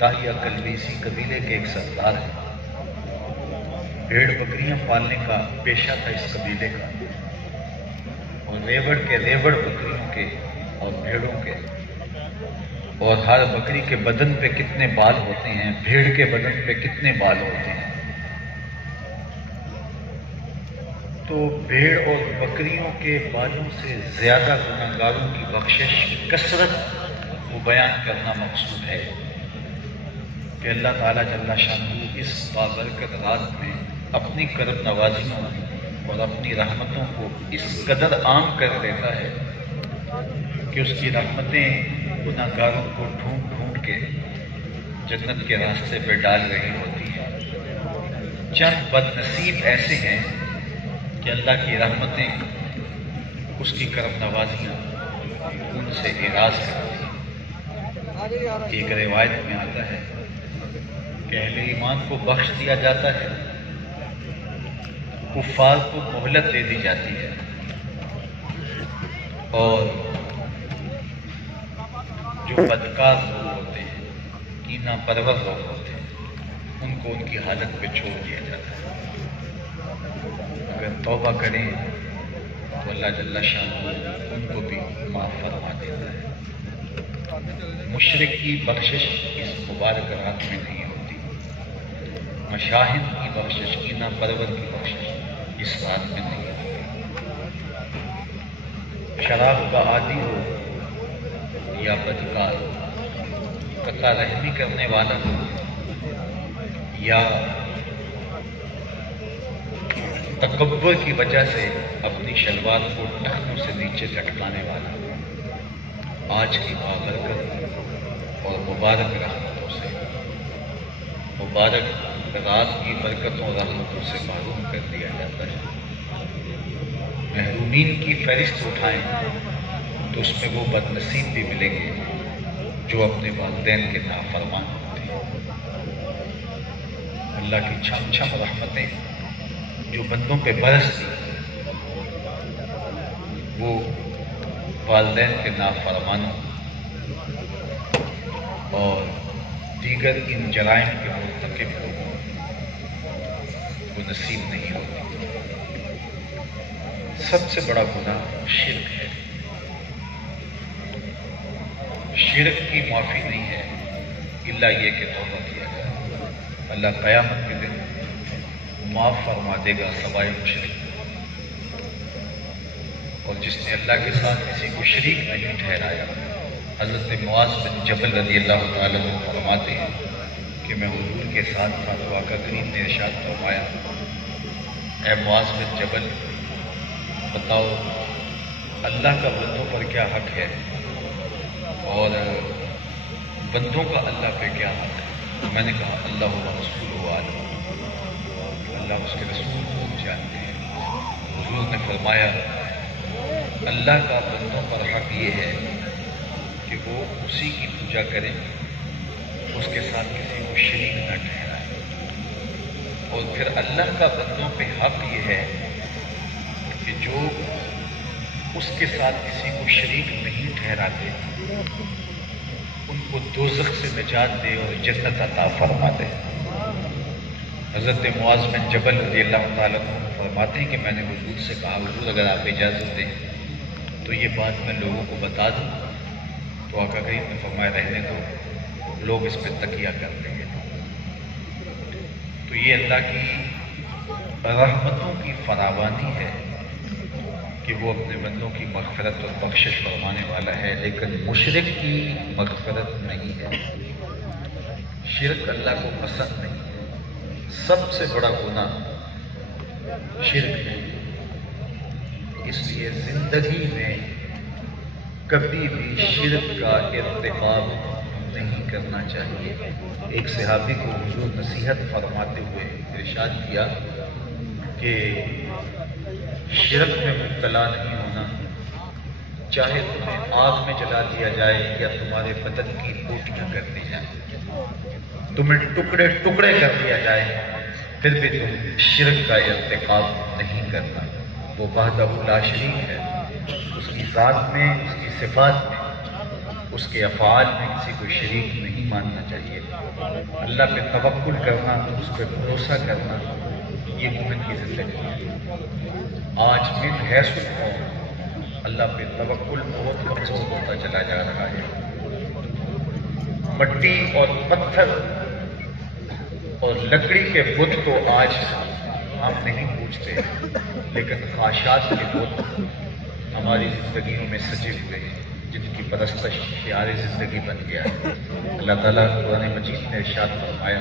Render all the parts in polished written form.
راہیہ کلویسی قبیلے کے ایک سردار ہیں۔ بھیڑ بکریاں پالنے کا پیشہ تھا اس قبیلے کا، اور ریوڑ بکریوں کے اور بھیڑوں کے، اور ہر بکری کے بدن پہ کتنے بال ہوتے ہیں، بھیڑ کے بدن پہ کتنے بال ہوتے ہیں۔ تو بھیڑ اور بکریوں کے بالوں سے زیادہ گنہگاروں کی بخشش کثرت کو بیان کرنا مقصود ہے کہ اللہ تعالیٰ جل شانہ اس بابرکت رات میں اپنی کرم نوازیوں اور اپنی رحمتوں کو اس قدر عام کر دیتا ہے کہ اس کی رحمتیں گنہگاروں کو ڈھونڈ ڈھونڈ کے جنت کے راستے پہ ڈال رہی ہوتی ہیں۔ چند بد نصیب ایسے ہیں کہ اللہ کی رحمتیں، اس کی کرم نوازیاں ان سے اعراض کرتی ہیں۔ ایک روایت میں آتا ہے کہ اہل ایمان کو بخش دیا جاتا ہے، کفار کو مہلت دے دی جاتی ہے، اور جو بدکار لوگ ہوتے ہیں، کینہ پرور لوگ ہوتے ہیں، ان کو ان کی حالت پہ چھوڑ دیا جاتا ہے۔ اگر توبہ کریں تو اللہ جل شانہ ان کو بھی معاف فرما دیتا ہے۔ مشرک کی بخشش اس مبارک رات میں نہیں ہوتی، مشاہد کی بخشش، کینہ پرور کی بخشش اس رات میں نہیں ہوتی۔ شراب کا عادی ہو یا بدکار، قطع رحمی کرنے والا ہو یا تکبر کی وجہ سے اپنی شلوار کو ٹخنوں سے نیچے لٹکانے والا، آج کی بابرکت اور مبارک رحمتوں سے، مبارک رات کی برکتوں اور رحمتوں سے محروم کر دیا جاتا ہے۔ محرومین کی فہرست اٹھائیں تو اس میں وہ بد نصیب بھی ملیں گے جو اپنے والدین کے نافرمان ہوتے ہیں۔ اللہ کی چھم چھم رحمتیں جو بندوں پہ برستی، وہ والدین کے نافرمانوں اور دیگر ان جرائم کے مرتکب لوگوں کو نصیب نہیں ہوتی۔ سب سے بڑا گناہ شرک ہے۔ شرک کی معافی نہیں ہے الا یہ کہ توبہ کیا جائے۔ اللہ قیامت کے دن معاف فرما دے گا سوائے مشرک، اور جس نے اللہ کے ساتھ کسی کو شریک نہیں ٹھہرایا۔ حضرت معاذ بن جبل رضی اللہ تعالیٰ عنہ فرماتے ہیں کہ میں حضور کے ساتھ تھا تو آقا کریم نے ارشاد فرمایا، اے معاذ بن جبل، بتاؤ اللہ کا بندوں پر کیا حق ہے اور بندوں کا اللہ پہ کیا حق ہے؟ میں نے کہا اللہ و رسولہ عالم، اللہ اس کے رسول خوب جانتے ہیں۔ حضور نے فرمایا اللہ کا بندوں پر حق یہ ہے کہ وہ اسی کی پوجا کریں، اس کے ساتھ کسی کو شریک نہ ٹھہرائیں، اور پھر اللہ کا بندوں پہ حق یہ ہے کہ جو اس کے ساتھ کسی کو شریک نہیں ٹھہراتے ان کو دوزخ سے نجات دے اور جنت عطا فرما دے۔ حضرت معاذ بن جبل رضی اللہ تعالیٰ عنہ فرماتے ہیں کہ میں نے حضور سے کہا، حضور اگر آپ اجازت دیں تو یہ بات میں لوگوں کو بتا دوں؟ تو آقا کریم نے فرمایا رہنے دو، لوگ اس پہ تکیہ کر لیں گے۔ تو یہ اللہ کی رحمتوں کی فراوانی ہے کہ وہ اپنے بندوں کی مغفرت اور بخشش فرمانے والا ہے، لیکن مشرک کی مغفرت نہیں ہے۔ شرک اللہ کو پسند نہیں ہے۔ سب سے بڑا گناہ شرک ہے، اس لیے زندگی میں کبھی بھی شرک کا ارتکاب نہیں کرنا چاہیے۔ ایک صحابی کو حضور نصیحت فرماتے ہوئے ارشاد کیا کہ شرک میں مبتلا نہیں ہونا، چاہے تمہیں آگ میں جلا دیا جائے یا تمہارے بدن کی بوٹیاں کر دی جائیں، تمہیں ٹکڑے ٹکڑے کر دیا جائے، پھر بھی تم شرک کا ارتکاب نہیں کرنا۔ وہ وحدہ لا شریک ہے، اس کی ذات میں، اس کی صفات میں، اس کے افعال میں کسی کو شریک نہیں ماننا چاہیے۔ اللہ پہ توکل کرنا، اس پہ بھروسہ کرنا، یہ مومن کی زندگی ہے۔ آج من حیث القوم اللہ پہ توکل بہت کمزور ہوتا چلا جا رہا ہے۔ مٹی اور پتھر اور لکڑی کے بت تو آج ہم نہیں پوچھتے، لیکن خواہشات کے بت ہماری زندگیوں میں سجے ہوئے ہیں، جن کی پرستش شعار زندگی بن گیا ہے۔ اللہ تعالیٰ قرآن مجید نے ارشاد فرمایا،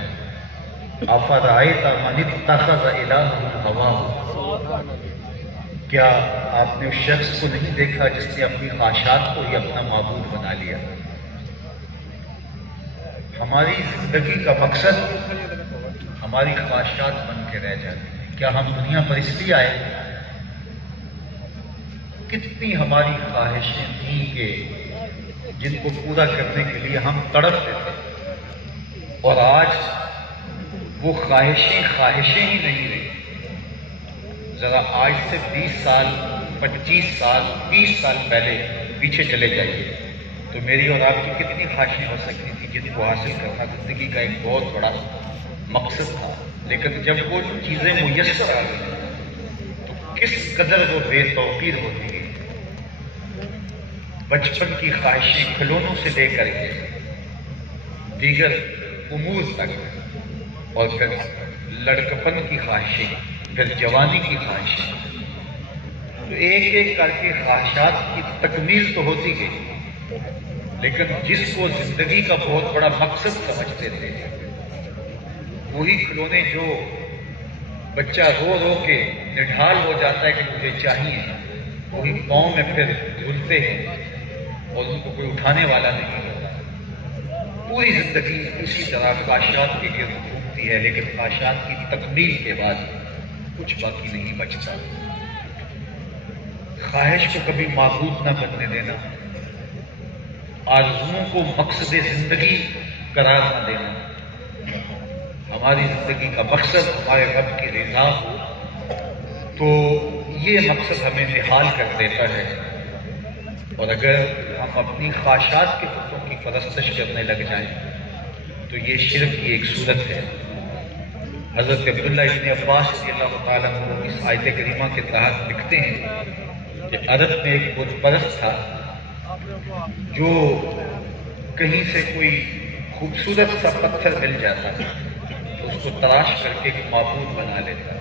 أَفَرَأَيْتَ مَنِ اتَّخَذَ إِلَٰهَهُ هَوَاهُ، کیا آپ نے اس شخص کو نہیں دیکھا جس نے اپنی خواہشات کو ہی اپنا معبود بنا لیا؟ ہماری زندگی کا مقصد ہماری خواہشات بن کے رہ جاتی ہیں۔ کیا ہم دنیا پر اس لیے آئے؟ کتنی ہماری خواہشیں تھیں کہ جن کو پورا کرنے کے لیے ہم تڑپتے تھے، اور آج وہ خواہشیں ہی نہیں رہی۔ ذرا آج سے 20 سال 25 سال 30 سال پہلے پیچھے چلے جائیے تو میری اور آپ کی کتنی خواہشیں ہو سکتی تھیں جن کو حاصل کرنا زندگی کا ایک بہت بڑا مقصد تھا، لیکن جب وہ چیزیں میسر آ گئی تو کس قدر وہ بے توقیر ہوتی گئی۔ بچپن کی خواہشیں کھلونوں سے لے کر کے دیگر امور تک، اور پھر لڑکپن کی خواہشیں، پھر جوانی کی خواہشیں، تو ایک ایک کر کے خواہشات کی تکمیل تو ہوتی گئی، لیکن جس کو زندگی کا بہت بڑا مقصد سمجھتے تھے، وہی کھلونے جو بچہ رو رو کے نڈھال ہو جاتا ہے کہ مجھے چاہیے، وہی پاؤں میں پھر جھولتے ہیں اور ان کو کوئی اٹھانے والا نہیں ہوتا۔ پوری زندگی اسی طرح خواہشات کے گرد گھومتی ہے، لیکن خواہشات کی تکمیل کے بعد کچھ باقی نہیں بچتا۔ خواہش کو کبھی معبود نہ بننے دینا، آرزوؤں کو مقصد زندگی قرار نہ دینا۔ ہماری زندگی کا مقصد ہمارے رب کی رضا ہو تو یہ مقصد ہمیں نہال کر دیتا ہے، اور اگر ہم اپنی خواہشات کے بتوں کی پرستش کرنے لگ جائیں تو یہ شرک کی ایک صورت ہے۔ حضرت عبداللہ ابن عباس رضی اللہ تعالیٰ عنہ اس آیت کریمہ کے تحت لکھتے ہیں کہ عرب میں ایک بت پرست تھا جو کہیں سے کوئی خوبصورت سا پتھر مل جاتا تو اس کو تراش کر کے ایک معبود بنا لیتا،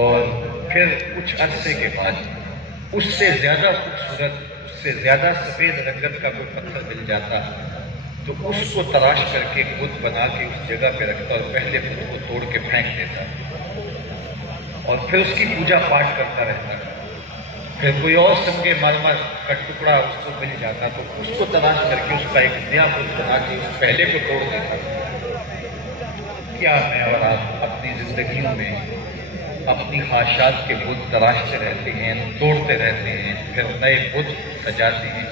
اور پھر کچھ عرصے کے بعد اس سے زیادہ خوبصورت، اس سے زیادہ سفید رنگت کا کوئی پتھر مل جاتا تو اس کو تراش کر کے بت بنا کے اس جگہ پہ رکھتا، اور پہلے بت کو توڑ کے پھینک دیتا، اور پھر اس کی پوجا پاٹ کرتا رہتا۔ پھر کوئی اور سنگ مرمر کا ٹکڑا اس کو مل جاتا تو اس کو تلاش کر کے اس کا ایک نیا بت بنا کے اس پہلے کو توڑ دیتا۔ کیا میں اور آپ اپنی زندگیوں میں اپنی خواہشات کے بت تراشتے رہتے ہیں، توڑتے رہتے ہیں، پھر نئے بت سجاتے ہیں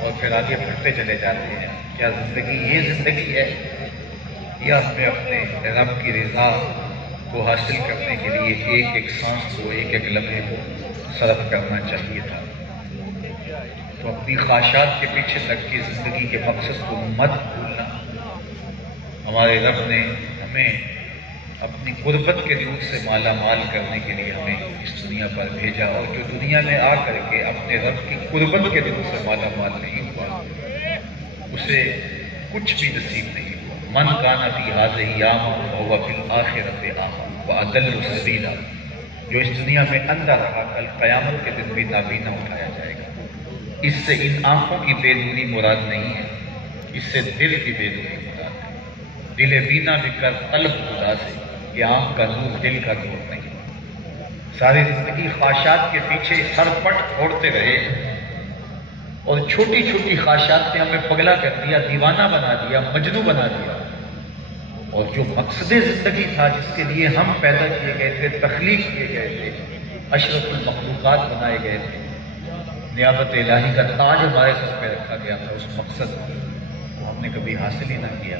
اور پھر آگے بڑھتے چلے جاتے ہیں؟ کیا زندگی یہ زندگی ہے، یا ہمیں اپنے رب کی رضا کو حاصل کرنے کے لیے ایک ایک سانس کو، ایک ایک لمحے کو صرف کرنا چاہیے تھا؟ تو اپنی خواہشات کے پیچھے لگ کے زندگی کے مقصد کو مت بھولنا۔ ہمارے رب نے ہمیں اپنی قربت کے نور سے مالا مال کرنے کے لیے ہمیں اس دنیا پر بھیجا، اور جو دنیا میں آ کر کے اپنے رب کی قربت کے نور سے مالا مال نہیں ہوا اسے کچھ بھی نصیب نہیں ہوا۔ من کان فی ہذہ اعمی فہو فی الآخرۃ اعمی واضل سبیلا، جو اس دنیا میں اندھا رہا کل قیامت کے دن بھی نابینا اٹھایا جائے گا۔ اس سے ان آنکھوں کی بے نوری مراد نہیں ہے، اس سے دل کی بے نوری مراد ہے۔ دل بینا بھی کر قلب خدا سے، یہ آنکھ کا نور دل کا نور نہیں۔ ساری زندگی خواہشات کے پیچھے سر پٹ پھوڑتے رہے، اور چھوٹی چھوٹی خواہشات نے ہمیں پگلا کر دیا، دیوانہ بنا دیا، مجنوں بنا دیا، اور جو مقصد زندگی تھا جس کے لیے ہم پیدا کیے گئے تھے، تخلیق کیے گئے تھے، اشرف المخلوقات بنائے گئے تھے، نیابت الہی کا تاج ہمارے سر پہ رکھا گیا تھا، اس مقصد کو ہم نے کبھی حاصل ہی نہ کیا،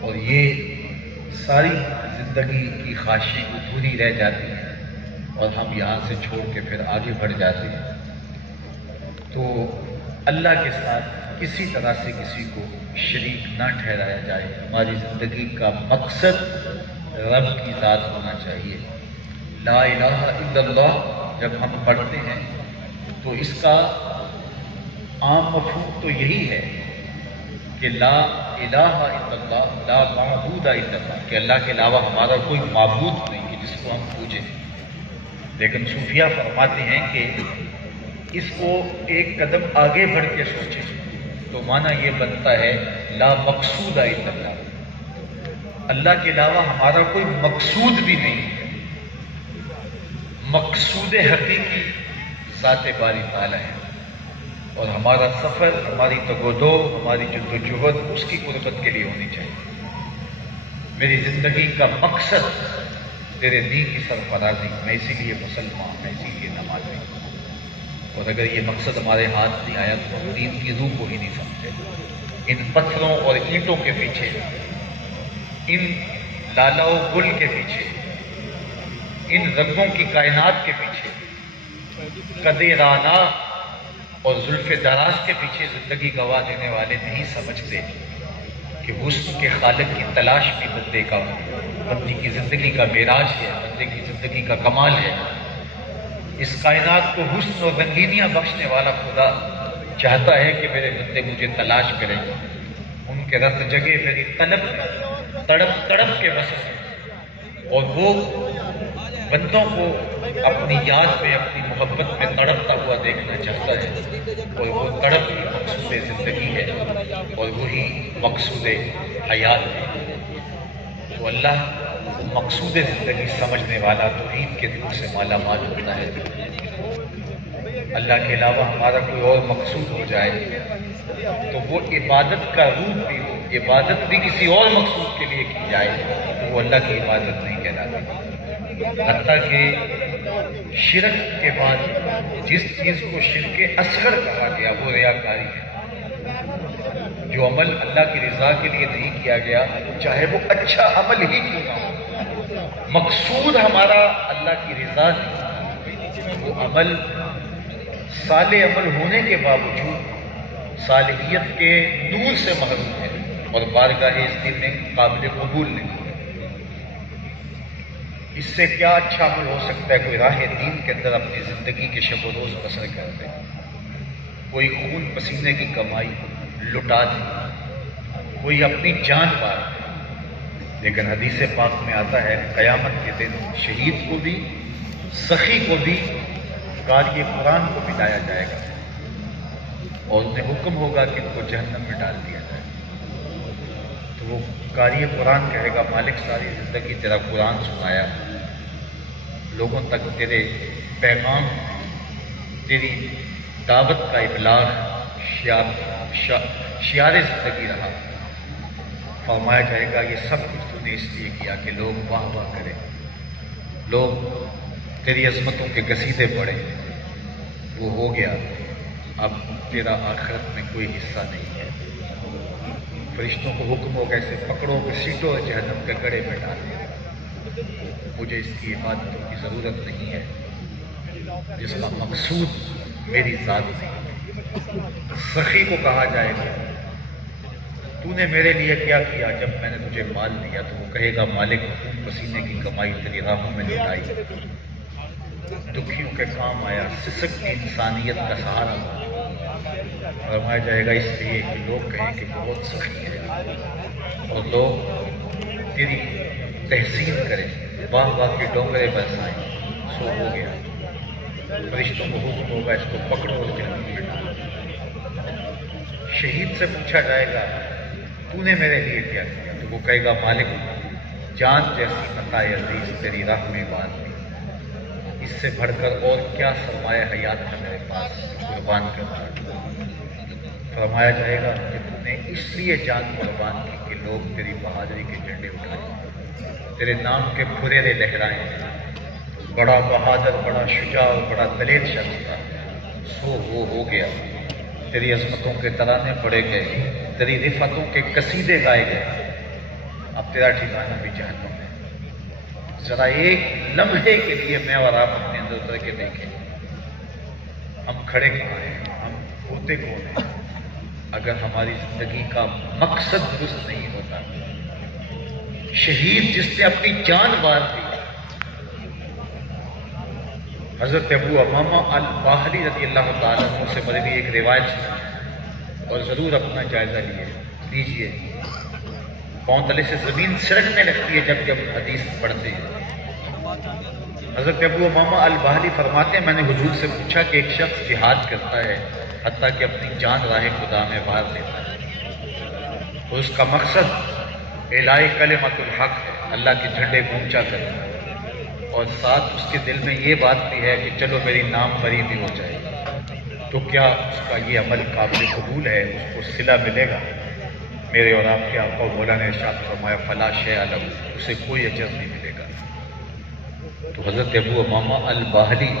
اور یہ ساری زندگی کی خواہشیں ادھوری رہ جاتی ہیں اور ہم یہاں سے چھوڑ کے پھر آگے بڑھ جاتے ہیں۔ تو اللہ کے ساتھ کسی طرح سے کسی کو شریک نہ ٹھہرایا جائے. ہماری زندگی کا مقصد رب کی ذات ہونا چاہیے. لا الہ الا اللہ جب ہم پڑھتے ہیں تو اس کا عام مفہوم تو یہی ہے کہ لا الہ الا اللہ، لا معبود الا اللہ، کہ اللہ کے علاوہ ہمارا کوئی معبود نہیں کہ جس کو ہم پوجیں. لیکن صوفیہ فرماتے ہیں کہ اس کو ایک قدم آگے بڑھ کے سوچیں تو معنی یہ بنتا ہے لا مقصود الا اللہ، اللہ کے علاوہ ہمارا کوئی مقصود بھی نہیں ہے. مقصود حقیقی ذات باری تعالی ہے، اور ہمارا سفر، ہماری تگودو، ہماری جدوجہد اس کی قربت کے لیے ہونی چاہیے. میری زندگی کا مقصد تیرے دین کی سرفرازی، میں اسی لیے مسلمان، میں اسی لیے نمازی. اور اگر یہ مقصد ہمارے ہاتھ نہیں آیا تو ہم دین کی روح کو ہی نہیں سمجھتے. ان پتھروں اور اینٹوں کے پیچھے، ان لالا و گل کے پیچھے، ان رنگوں کی کائنات کے پیچھے، قد رانا اور زلف دراز کے پیچھے زندگی گوا دینے والے نہیں سمجھتے کہ حسن کے خالق کی تلاش بھی بندے کی زندگی کا معراج ہے، بندے کی زندگی کا کمال ہے. اس کائنات کو حسن اور رنگینیاں بخشنے والا خدا چاہتا ہے کہ میرے بندے مجھے تلاش کریں، ان کے رت جگہ میری طلب تڑپ تڑپ کے وصل، اور وہ بندوں کو اپنی یاد میں، اپنی محبت میں تڑپتا ہوا دیکھنا چاہتا ہے. اور وہ تڑپ ہی مقصود زندگی ہے، اور وہی مقصود حیات ہے. تو اللہ مقصود زندگی سمجھنے والا توحید کے نور سے مالا مال ہوتا ہے. اللہ کے علاوہ ہمارا کوئی اور مقصود ہو جائے تو وہ عبادت کا روپ بھی ہو، عبادت بھی کسی اور مقصود کے لیے کی جائے تو وہ اللہ کی عبادت نہیں کہلاتی. حتیٰ کہ شرک کے بعد جس چیز کو شرک اصغر کہا گیا وہ ریاکاری ہے. جو عمل اللہ کی رضا کے لیے نہیں کیا گیا، چاہے وہ اچھا عمل ہی کیوں نہ ہو، مقصود ہمارا اللہ کی رضا نہیں، وہ عمل صالح عمل ہونے کے باوجود صالحیت کے نور سے محروم ہے اور بارگاہ اس دن میں قابل قبول نہیں. اس سے کیا اچھا عمل ہو سکتا ہے؟ کوئی راہ دین کے اندر اپنی زندگی کے شب و روز بسر کر دے، کوئی خون پسینے کی کمائی لٹا دے، کوئی اپنی جان مار دے. لیکن حدیث پاک میں آتا ہے قیامت کے دن شہید کو بھی، سخی کو بھی، قاری قرآن کو ملایا جائے گا اور انہیں حکم ہوگا کہ ان کو جہنم میں ڈال دیا جائے. تو وہ قاری قرآن کہے گا مالک ساری زندگی تیرا قرآن سنایا، لوگوں تک تیرے پیغام، تیری دعوت کا ابلاغ شعار زندگی رہا. فرمایا جائے گا یہ سب کچھ تو نے اس لیے کیا کہ لوگ واہ واہ کریں، لوگ تیری عظمتوں کے قصیدے پڑھیں. وہ ہو گیا، اب تیرا آخرت میں کوئی حصہ نہیں ہے. فرشتوں کو حکم ہوگا اسے پکڑو، گھسیٹو اور جہنم کے گڑھے میں ڈال دو. مجھے اس کی عبادتوں کی ضرورت نہیں ہے جس کا مقصود میری ذات نہیں. سخی کو کہا جائے گا تو نے میرے لیے کیا کیا جب میں نے تجھے مال دیا؟ تو وہ کہے گا مالک خون پسینے کی کمائی تیری راہوں میں لٹائی، دکھیوں کے کام آیا، سسک کی انسانیت کا سہارا. فرمایا جائے گا اس لیے کہ لوگ کہیں کہ بہت سخی ہے اور لوگ تیری تحسین کریں، واہ واہ کے ڈونگرے برسائیں. سو ہو گیا، فرشتوں کو حکم ہوگا اس کو پکڑو اور جہنم میں ڈالو. شہید سے پوچھا جائے گا تو نے میرے لیے کیا کیا؟ تو وہ کہے گا مالک جان جیسی عطا عزیز تیری راہ میں بات دی، اس سے بڑھ کر اور کیا سرمایہ حیات ہے میرے پاس قربان کرنا. فرمایا جائے گا کہ تو نے اس لیے جان قربان کی کہ لوگ تیری بہادری کے جھنڈے اٹھائیں، تیرے نام کے پھریرے لہرائیں. بڑا بہادر، بڑا شجاع اور بڑا دلیر شخص تھا. سو وہ ہو گیا، تیری عظمتوں کے ترانے پڑے گئے، تیری رفتوں کے قصیدے گائے گئے. اب تیرا ٹھکانہ بھی جہنم ہے. ذرا ایک لمحے کے لیے میں اور آپ اپنے اندر اتر کے دیکھیں، ہم کھڑے کہاں ہیں، ہم ہوتے کون ہیں؟ اگر ہماری زندگی کا مقصد درست نہیں ہوتا، شہید جس نے اپنی جان وار دی، حضرت ابو امامہ الباہلی رضی اللہ تعالیٰ عنہ سے بڑی ایک روایت ہے، اور ضرور اپنا جائزہ لیجیے، پاؤں تلے سے زمین سرکنے لگتی ہے جب حدیث پڑھتے ہیں۔ حضرت ابو امامہ الباہلی فرماتے ہیں، میں نے حضور سے پوچھا کہ ایک شخص جہاد کرتا ہے حتیٰ کہ اپنی جان راہ خدا میں وار دیتا ہے، اور اس کا مقصد اعلاء کلمۃ الحق ہے، اللہ کے جھنڈے کو اونچا کرنا، اور ساتھ اس کے دل میں یہ بات بھی ہے کہ چلو میری نام بری بھی ہو جائے، تو کیا اس کا یہ عمل قابل قبول ہے، اس کو صلہ ملے گا؟ میرے اور آپ کے آقا و مولا نے ارشاد فرمایا فلا شیء لہ، اسے کوئی اجر نہیں ملے گا۔ تو حضرت ابو امامہ الباہلی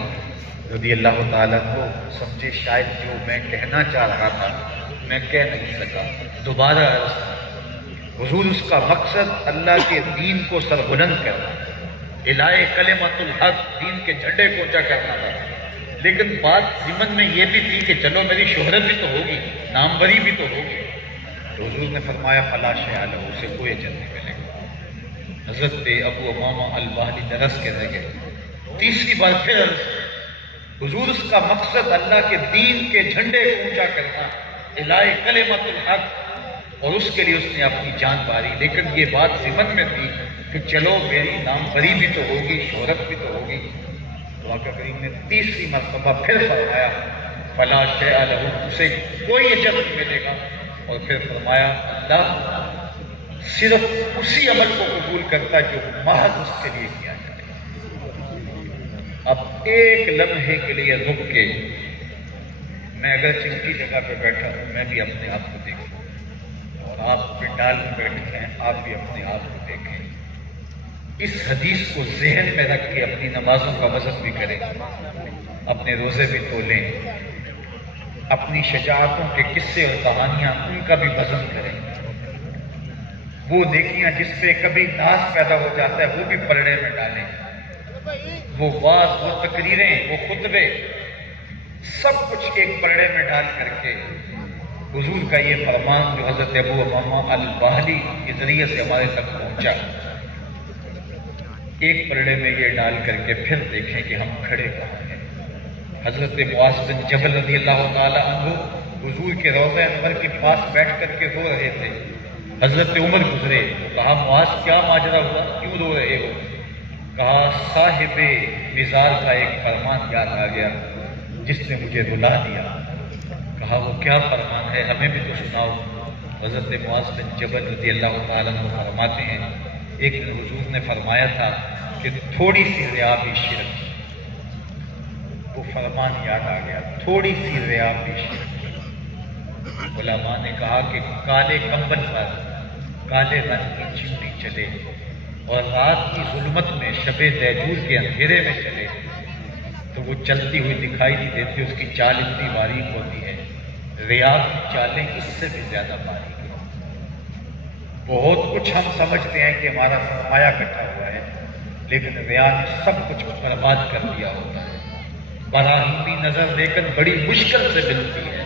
رضی اللہ تعالیٰ کو سمجھے شاید جو میں کہنا چاہ رہا تھا میں کہہ نہیں سکا، دوبارہ عرض، حضور اس کا مقصد اللہ کے دین کو سربلند کرنا، اعلاء کلمۃ الحق، دین کے جھنڈے کو اونچا کرنا تھا، لیکن بات ضمن میں یہ بھی تھی کہ چلو میری شہرت بھی تو ہوگی، ناموری بھی تو ہوگی، تو حضور نے فرمایا فلا شیء لہ، اسے کوئی اجر نہیں ملے گا۔ حضرت ابو امامہ الباہلی درس کے رہ گئے، تیسری بار پھر حضور اس کا مقصد اللہ کے دین کے جھنڈے کو اونچا کرنا، اعلاء کلمۃ الحق، اور اس کے لیے اس نے اپنی جان ماری، لیکن یہ بات ضمن میں تھی کہ چلو میری نام بری بھی تو ہوگی، شہرت بھی تو ہوگی۔ آقا کریم نے تیسری مرتبہ پھر فرمایا فلا شیء لہ، اسے کوئی اجر نہیں ملے گا، اور پھر فرمایا اللہ صرف اسی عمل کو قبول کرتا جو محض اس کے لیے کیا جائے۔ اب ایک لمحے کے لیے رک کے میں اگر چنکی جگہ پہ بیٹھا ہوں، میں بھی اپنے آپ کو دیکھوں، اور آپ پنڈال میں بیٹھے ہیں، آپ بھی اپنے آپ کو دیکھیں، اس حدیث کو ذہن میں رکھ کے اپنی نمازوں کا وزن بھی کریں، اپنے روزے بھی تولیں، اپنی شجاعتوں کے قصے اور کہانیاں ان کا بھی وزن کریں، وہ نیکیاں جس پہ کبھی ناز پیدا ہو جاتا ہے وہ بھی پلڑے میں ڈالیں، وہ واعظ، وہ تقریریں، وہ خطبے، سب کچھ ایک پلڑے میں ڈال کر کے حضور کا یہ فرمان جو حضرت ابو امامہ الباہلی کے ذریعے سے ہمارے تک پہنچا، ایک پلڑے میں یہ ڈال کر کے پھر دیکھیں کہ ہم کھڑے کہاں ہیں۔ حضرت معاذ بن جبل رضی اللہ تعالی عنہ حضور کے روضہ انور کے پاس بیٹھ کر کے رو رہے تھے، حضرت عمر گزرے، کہا معاذ کیا ماجرا ہوا، کیوں رو رہے ہو؟ کہا صاحب مزار کا ایک فرمان یاد آ گیا جس نے مجھے رلا دیا۔ کہا وہ کیا فرمان ہے، ہمیں بھی تو سناؤ۔ حضرت معاذ بن جبل رضی اللہ تعالیٰ عنہ فرماتے ہیں ایک دن حضور نے فرمایا تھا کہ تھوڑی سی ریا بھی شرک، وہ فرمان یاد آ گیا، تھوڑی سی ریا بھی شرک۔ علماء نے کہا کہ کالے کمبل پر کالے رنگ کی چمٹی چلے اور رات کی ظلمت میں شب دیجور کے اندھیرے میں چلے تو وہ چلتی ہوئی دکھائی نہیں دیتی، اس کی چال اتنی باریک ہوتی ہے، ریا کی چالیں اس سے بھی زیادہ باریک ہیں۔ بہت کچھ ہم سمجھتے ہیں کہ ہمارا سرمایہ اکٹھا ہوا ہے، لیکن ریا نے سب کچھ برباد کر دیا ہوتا ہے۔ براہیمی نظر لیکن بڑی مشکل سے ملتی ہے،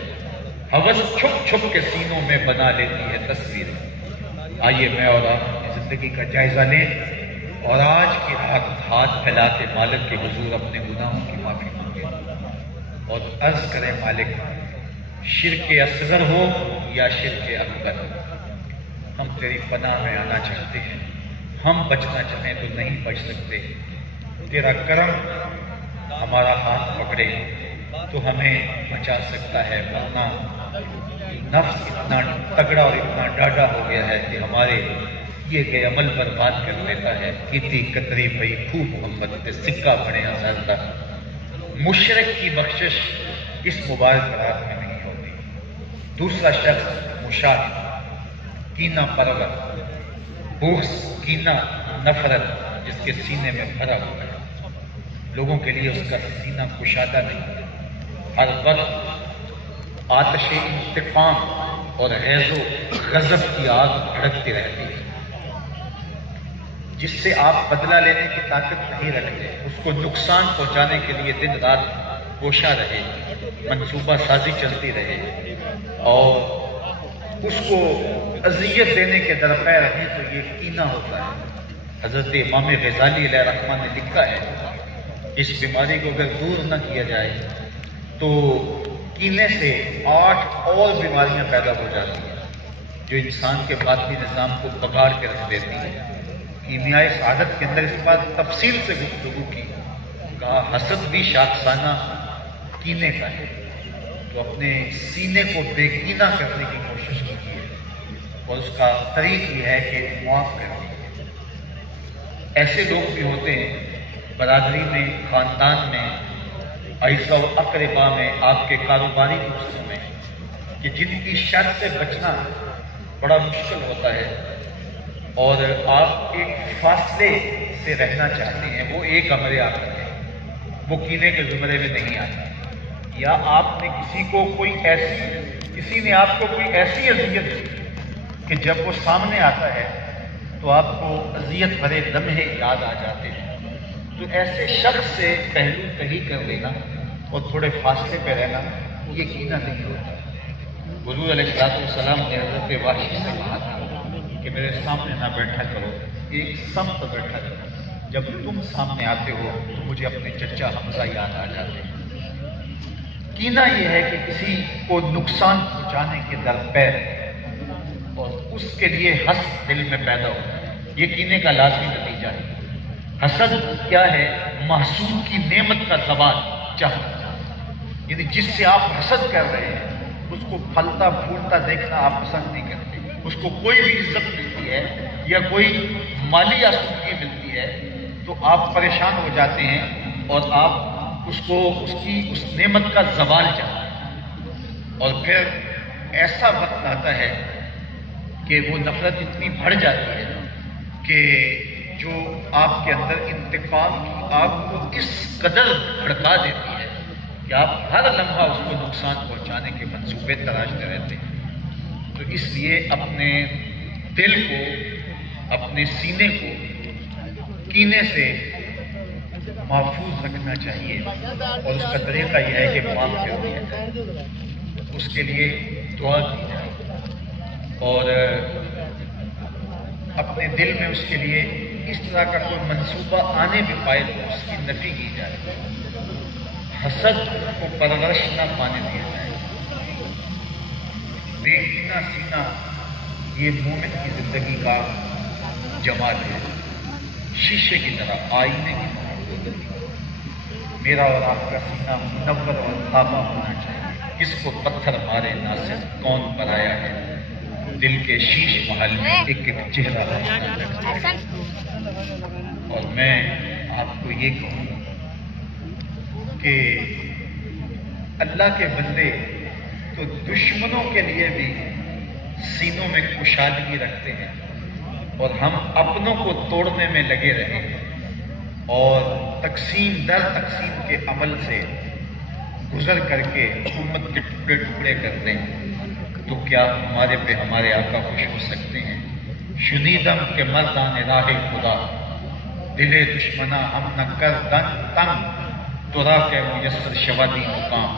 ہوس چھپ چھپ کے سینوں میں بنا لیتی ہے تصویریں۔ آئیے میں اور آپ اپنی زندگی کا جائزہ لیں اور آج کی رات ہاتھ پھیلا کے مالک کے حضور اپنے گناہوں کی معافی مانگیں اور عرض کریں مالک شرک اصغر ہو یا شرک اکبر، ہم تیری پناہ میں آنا چاہتے ہیں، ہم بچنا چاہیں تو نہیں بچ سکتے، تیرا کرم ہمارا ہاتھ پکڑے تو ہمیں بچا سکتا ہے، ورنہ نفس اتنا تگڑا اور اتنا ڈاڈا ہو گیا ہے کہ ہمارے یہ کہ عمل برباد کر دیتا ہے۔ کیتی کتری پئی خوب محمد تے سکہ بنے ہزار، مشرک کی بخشش اس مبارک رات میں نہیں ہوتی۔ دوسرا شخص مشاہد، کینہ پرور، بغض، کینہ، نفرت جس کے سینے میں بھرا ہوا ہے، لوگوں کے لیے اس کا سینہ کشادہ نہیں، ہر وقت آتش انتقام اور غیظ و غضب کی آگ بھڑکتی رہتی ہے، جس سے آپ بدلہ لینے کی طاقت نہیں رکھتے، اس کو نقصان پہنچانے کے لیے دن رات کوشاں رہے، منصوبہ سازی چلتی رہے اور اس کو اذیت دینے کے درپیر ہیں تو یہ کینہ ہوتا ہے۔ حضرت امام غزالی علیہ الرحمہ نے لکھا ہے اس بیماری کو اگر دور نہ کیا جائے تو کینے سے 8 اور بیماریاں پیدا ہو جاتی ہیں جو انسان کے باطنی نظام کو بگاڑ کے رکھ دیتی ہیں۔ کیمیائے سعادت کے اندر اس بات تفصیل سے گفتگو کی، کہا حسد بھی شاخسانہ کینے کا ہے، تو اپنے سینے کو بے کینہ کرنے کی کوشش کیجیے اور اس کا طریق یہ ہے کہ معاف کر دیجیے۔ ایسے لوگ بھی ہوتے ہیں برادری میں، خاندان میں، اعزاء و اقربا میں، آپ کے کاروباری دوستوں میں، کہ جن کی شر سے بچنا بڑا مشکل ہوتا ہے اور آپ ایک فاصلے سے رہنا چاہتے ہیں، وہ ایک امر آخر ہے، وہ کینے کے زمرے میں نہیں آتا۔ یا آپ نے کسی نے آپ کو کوئی ایسی اذیت دی کہ جب وہ سامنے آتا ہے تو آپ کو اذیت بھرے لمحے یاد آ جاتے ہیں، تو ایسے شخص سے پہلو کہیں کر لینا اور تھوڑے فاصلے پہ رہنا یہ کینہ نہیں ہوتا۔ حضور علیہ السلام نے حضرت وحشی سے کہا تھا کہ میرے سامنے نہ بیٹھا کرو، ایک سمت بیٹھا کرو، جب تم سامنے آتے ہو تو مجھے اپنے چچا حمزہ یاد آ جاتے ہیں۔ کینہ یہ ہے کہ کسی کو نقصان پہنچانے کے درپیر اور اس کے لیے حسد دل میں پیدا ہوتا ہے، یہ کینے کا لازمی نتیجہ ہے۔ حسد کیا ہے؟ محسود کی نعمت کا زوال چاہنا، یعنی جس سے آپ حسد کر رہے ہیں اس کو پھلتا پھولتا دیکھنا آپ پسند نہیں کرتے، اس کو کوئی بھی عزت ملتی ہے یا کوئی مالی آسودگی ملتی ہے تو آپ پریشان ہو جاتے ہیں اور آپ اس نعمت کا زوال چاہتے ہیں، اور پھر ایسا وقت آتا ہے کہ وہ نفرت اتنی بڑھ جاتی ہے کہ جو آپ کے اندر انتقام کی آگ کو اس قدر بھڑکا دیتی ہے کہ آپ ہر لمحہ اس کو نقصان پہنچانے کے منصوبے تراشتے رہتے ہیں۔ تو اس لیے اپنے دل کو، اپنے سینے کو کینے سے محفوظ رکھنا چاہیے، اور اس کا طریقہ یہ ہے کہ معاف کر دیا جائے، اس کے لیے دعا کی جائے، اور اپنے دل میں اس کے لیے اس طرح کا کوئی منصوبہ آنے بھی پائے تو اس کی نفی کی جائے، حسد کو پرورش نہ پانے دیا جائے۔ بے کینہ سینہ یہ مومن کی زندگی کا جمال ہے، شیشے کی طرح، آئینے کی طرح۔ میرا اور آپ کا سینہ منور اور تابہ ہونا چاہیے، کس کو پتھر مارے ناصر کون بنایا ہے، دل کے شیش محل میں ایک ایک چہرہ ہے۔ اور میں آپ کو یہ کہوں کہ اللہ کے بندے تو دشمنوں کے لیے بھی سینوں میں کشادگی رکھتے ہیں، اور ہم اپنوں کو توڑنے میں لگے رہے ہیں اور تقسیم در تقسیم کے عمل سے گزر کر کے حکومت کے ٹکڑے ٹکڑے کرتے ہیں، تو کیا ہمارے پہ ہمارے آقا خوش ہو سکتے ہیں؟ شنیدم کے مردان راہ خدا، دلے دشمنا ہم نہ کر تنگ، تو راہ کے میسر شوادی مقام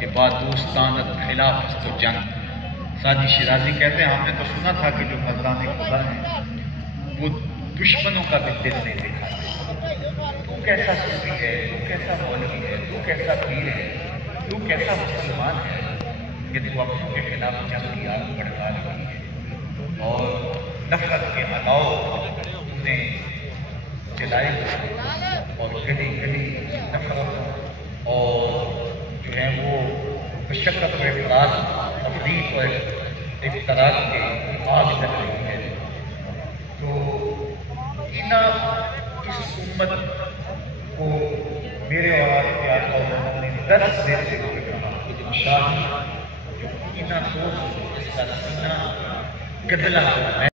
کہ بعد دوستانت خلاف است و جنگ۔ ساجی شیرازی کہتے ہیں ہم نے تو سنا تھا کہ جو مردان خدا ہیں وہ دشمنوں کا بھی دل نہیں دکھاتے۔ تو کیسا صوفی ہے، تو کیسا مولوی ہے، تو کیسا پیر ہے، تو کیسا مسلمان ہے کہ تو اپنوں کے خلاف جنگ کی آگ بھڑکا رہی ہے اور نفرت کے الاؤ نے جلائے اور گلی گلی نفرت اور جو ہے وہ مشقت و افراد، تفریق اور اختلاط کے آگ لگ رہی ہے۔ تو کینہ اس امت کو میرے اور آپ کے آقا نے درس دیتے ہوئے کہا کہ انشاءاللہ جو کینہ سوز جس کا سینہ گدلا ہوا ہے